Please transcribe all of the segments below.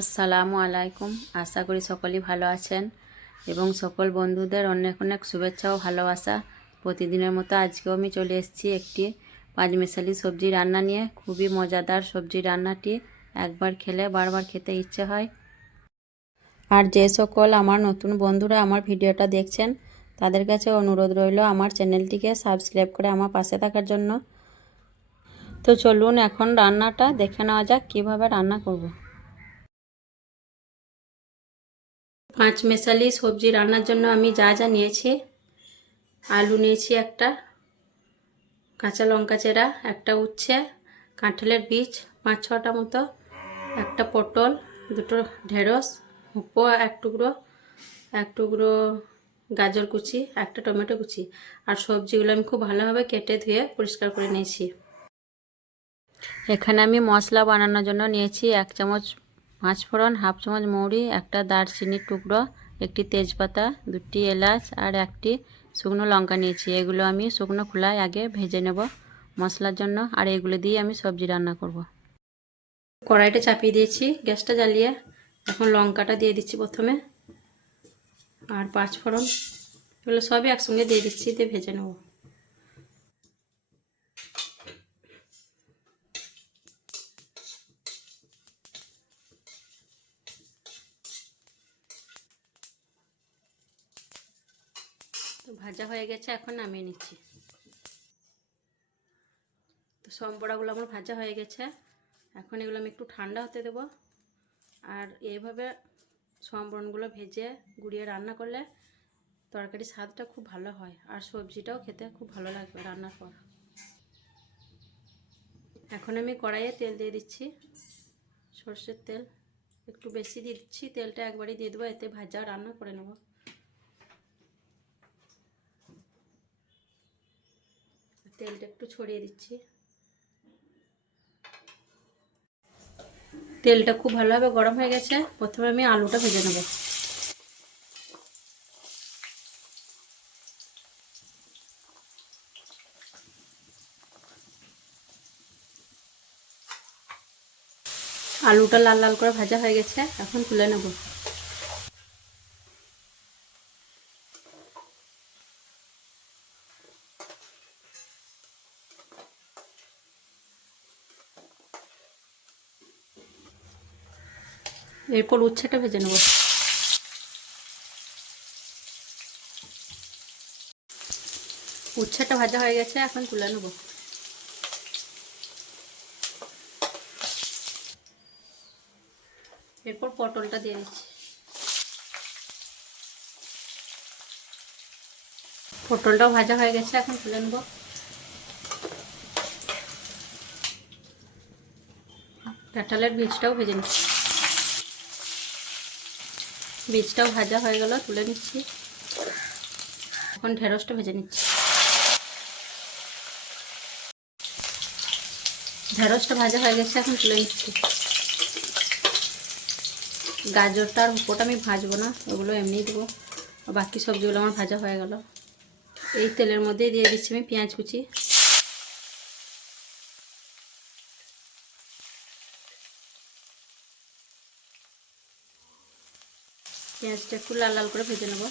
আসসালামু আলাইকুম। আশা করি সকলেই ভালো আছেন এবং সকল বন্ধুদের অনেক অনেক শুভেচ্ছা ও ভালোবাসা। প্রতিদিনের মতো আজকেও আমি চলে এসেছি একটি পাঁচমিশালি সবজি রান্না নিয়ে। খুবই মজাদার সবজি রান্নাটি, একবার খেলে বারবার খেতে ইচ্ছে হয়। আর যে সকল আমার নতুন বন্ধুরা আমার ভিডিওটা দেখছেন তাদের কাছে অনুরোধ রইল আমার চ্যানেলটিকে সাবস্ক্রাইব করে আমার পাশে থাকার জন্য। তো চলুন এখন রান্নাটা দেখে নেওয়া যাক কীভাবে রান্না করব। পাঁচমিশালি সবজি রান্নার জন্য আমি যা যা নিয়েছি: আলু নিয়েছি একটা, কাঁচা লঙ্কা চেরা একটা, উচ্ছে, কাঁঠালের বীজ 5-6টা মতো, একটা পটল, দুটো ঢেঁড়স, হুপো এক টুকরো গাজর কুচি, একটা টমেটো কুচি। আর সবজিগুলো আমি খুব ভালোভাবে কেটে ধুয়ে পরিষ্কার করে নিয়েছি। এখানে আমি মশলা বানানোর জন্য নিয়েছি 1 চামচ পাঁচফোড়ন, হাফ চামচ মৌরি, একটা দারচিনির টুকরো, একটি তেজপাতা, 2টি এলাচ আর একটি শুকনো লঙ্কা নিয়েছি। এগুলো আমি শুকনো খোলায় আগে ভেজে নেব মশলার জন্য, আর এগুলো দিয়ে আমি সবজি রান্না করব। কড়াইটা চাপিয়ে দিয়েছি, গ্যাসটা জ্বালিয়ে। এখন লঙ্কাটা দিয়ে দিচ্ছি প্রথমে, আর পাঁচফোড়ন, এগুলো সবই একসঙ্গে দিয়ে দিচ্ছি, দিয়ে ভেজে নেব। তো ভাজা হয়ে গেছে, এখন নামিয়ে নিচ্ছি। তো সম্বরাগুলো আমার ভাজা হয়ে গেছে, এখন এগুলো আমি একটু ঠান্ডা হতে দেব। আর এইভাবে সম্বরণগুলো ভেজে গুঁড়িয়ে রান্না করলে তরকারির স্বাদটা খুব ভালো হয়, আর সবজিটাও খেতে খুব ভালো লাগবে রান্নার পর। এখন আমি কড়াইয়ে তেল দিয়ে দিচ্ছি, সর্ষের তেল একটু বেশি দিচ্ছি, তেলটা একবারই দিয়ে দেবো, এতে ভাজা রান্না করে নেব। তেলটা একটু ছড়িয়ে দিচ্ছি। তেলটা খুব ভালোভাবে গরম হয়ে গেছে, প্রথমে আমি আলুটা ভেজে নেব। আলুটা লাল লাল করে ভাজা হয়ে গেছে, এখন তুলে নেব। এরপর উচ্ছেটা ভেজে নেব। উচ্ছেটা ভাজা হয়ে গেছে, এখন তুলে নেব। এরপর পটলটা দিয়ে দিচ্ছি। পটলটাও ভাজা হয়ে গেছে, এখন তুলে নেব। কাঁঠালের বীজটাও ভেজে নিচ্ছি। বীজটাও ভাজা হয়ে গেল, তুলে নিচ্ছি। এখন ঢেঁড়সটা ভেজে নিচ্ছি। ঢেঁড়সটা ভাজা হয়ে গেছে, এখন তুলে নিচ্ছি। গাজরটা আর উপোটা আমি ভাজবো না, ওগুলো এমনি দেবো। বাকি সবজিগুলো আমার ভাজা হয়ে গেল। এই তেলের মধ্যেই দিয়ে দিচ্ছি আমি পেঁয়াজ কুচি। পেঁয়াজটা একটু লাল লাল করে ভেজে নেব।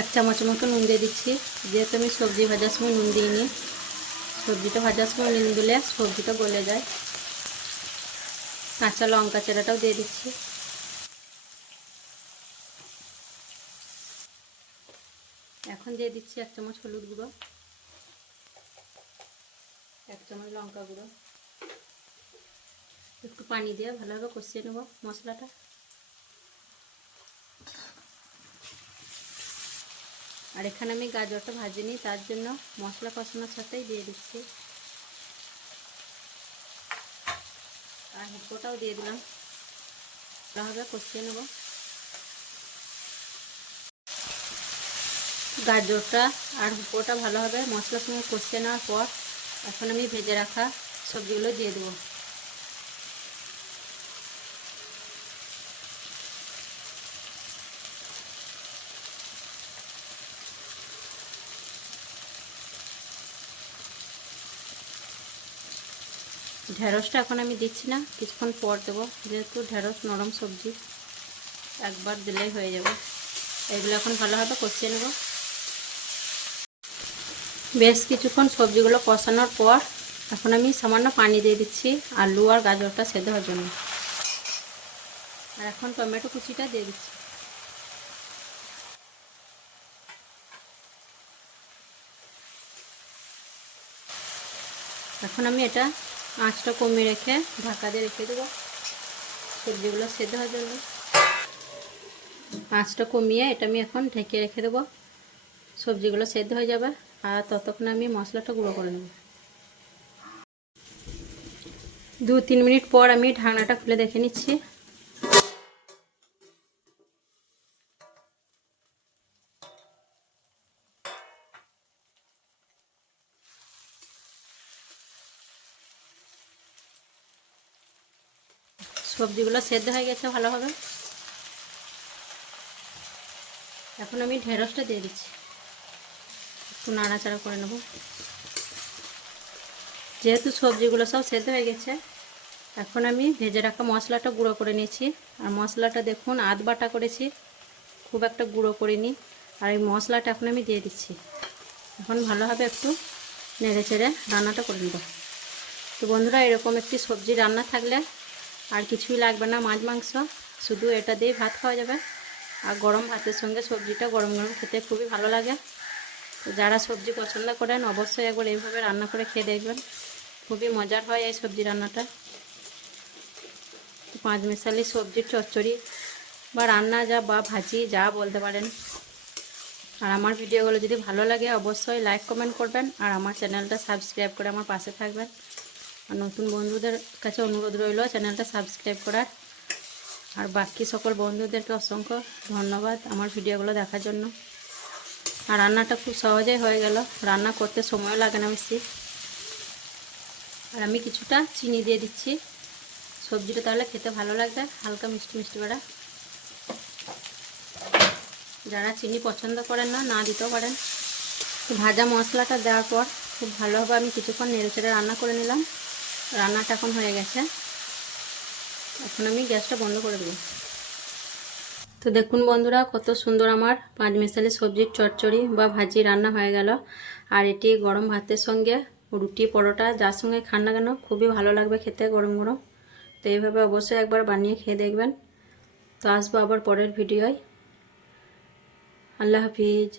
1 চামচ মতো নুন দিয়ে দিচ্ছি, যেহেতু আমি সবজি ভাজার সময় নুন দিইনি। সবজিটা ভাজার সময় নুন দিলে সবজিটা গলে যায়। কাঁচা লঙ্কা চেরাটাও দিয়ে দিচ্ছি। এখন দিয়ে দিচ্ছি 1 চামচ হলুদ গুঁড়ো, 1 চামচ লঙ্কা গুঁড়ো। একটু পানি দিয়ে ভালোভাবে কষিয়ে নেব মশলাটা। আর এখানে আমি গাজরটা ভাজিনি, তার জন্য মশলা কষানোর সাথেই দিয়ে দিচ্ছি। আর হুপোটাও দিয়ে দিলাম, ভালোভাবে কষিয়ে নেব। গাজরটা আর হুপোটা ভালোভাবে মশলার সঙ্গে কষিয়ে নেওয়ার পর এখন আমি ভেজে রাখা সবজিগুলো দিয়ে দেবো। ঢেঁড়সটা এখন আমি দিচ্ছি না, কিছুক্ষণ পর দেবো, যেহেতু ঢেঁড়স নরম সবজি, একবার দিলেই হয়ে যাবে। এগুলো এখন ভালোভাবে কষিয়ে নেব। বেশ কিছুক্ষণ সবজিগুলো কষানোর পর এখন আমি সামান্য পানি দিয়ে দিচ্ছি আলু আর গাজরটা সেদ্ধ হওয়ার জন্য। আর এখন টমেটো কুচিটা দিয়ে দিচ্ছি। এখন আমি এটা আঁচটা কমিয়ে রেখে ঢাকা দিয়ে রেখে দেবো সবজিগুলো সেদ্ধ হওয়ার জন্য। আঁচটা কমিয়ে এটা আমি এখন ঢেকে রেখে দেবো, সবজিগুলো সেদ্ধ হয়ে যাবে। আর ততক্ষণ আমি মশলাটা গুঁড়ো করে নেব। 2-3 মিনিট পর আমি ঢাকনাটা খুলে দেখে নিচ্ছি। সবজিগুলো সেদ্ধ হয়ে গেছে ভালোভাবে। এখন আমি ঢেঁড়সটা দিয়ে দিচ্ছি, একটু নাড়াচাড়া করে নেব। যেহেতু সবজিগুলো সব সেদ্ধ হয়ে গেছে, এখন আমি ভেজে রাখা মশলাটা গুঁড়ো করে নিয়েছি। আর মশলাটা দেখুন আধ বাটা করেছি, খুব একটা গুঁড়ো করিনি। আর এই মশলাটা এখন আমি দিয়ে দিচ্ছি। এখন ভালোভাবে একটু নেড়ে চেড়ে রান্নাটা করে নেব। তো বন্ধুরা, এরকম একটি সবজি রান্না থাকলে আর কিছুই লাগবে না, মাছ মাংস, শুধু এটা দিয়েই ভাত খাওয়া যাবে। আর গরম ভাতের সঙ্গে সবজিটা গরম গরম খেতে খুবই ভালো লাগে। তো যারা সবজি পছন্দ করেন অবশ্যই একবার এইভাবে রান্না করে খেয়ে দেখবেন, খুবই মজার হয় এই সবজি রান্নাটা। পাঁচমিশালি সবজির চচ্চড়ি বা রান্না যা বা ভাজি যা বলতে পারেন। আর আমার ভিডিওগুলো যদি ভালো লাগে অবশ্যই লাইক কমেন্ট করবেন, আর আমার চ্যানেলটা সাবস্ক্রাইব করে আমার পাশে থাকবেন। আর নতুন বন্ধুদের কাছে অনুরোধ রইল চ্যানেলটা সাবস্ক্রাইব করার। আর বাকি সকল বন্ধুদেরকে অসংখ্য ধন্যবাদ আমার ভিডিওগুলো দেখার জন্য। আর রান্নাটা খুব সহজেই হয়ে গেল, রান্না করতে সময় লাগে না বেশি। আর আমি কিছুটা চিনি দিয়ে দিচ্ছি, সবজিটা তাহলে খেতে ভালো লাগবে, হালকা মিষ্টি মিষ্টি করা। যারা চিনি পছন্দ করেন না, না দিতেও পারেন। তো ভাজা মশলাটা দেওয়ার পর খুব ভালোভাবে আমি কিছুক্ষণ নেড়েচেড়ে রান্না করে নিলাম। রান্নাটা এখন হয়ে গেছে, এখন আমি গ্যাসটা বন্ধ করে দেবো। তো দেখুন বন্ধুরা, কত সুন্দর আমার পাঁচমিশালি সবজির চচ্চড়ি বা ভাজি রান্না হয়ে গেল। আর এটি গরম ভাতের সঙ্গে, রুটি, পরোটা যার সঙ্গে খান না কেন খুবই ভালো লাগবে খেতে গরম গরম। তো এইভাবে অবশ্যই একবার বানিয়ে খেয়ে দেখবেন। তো আসবো আবার পরের ভিডিওয়। আল্লাহ হাফিজ।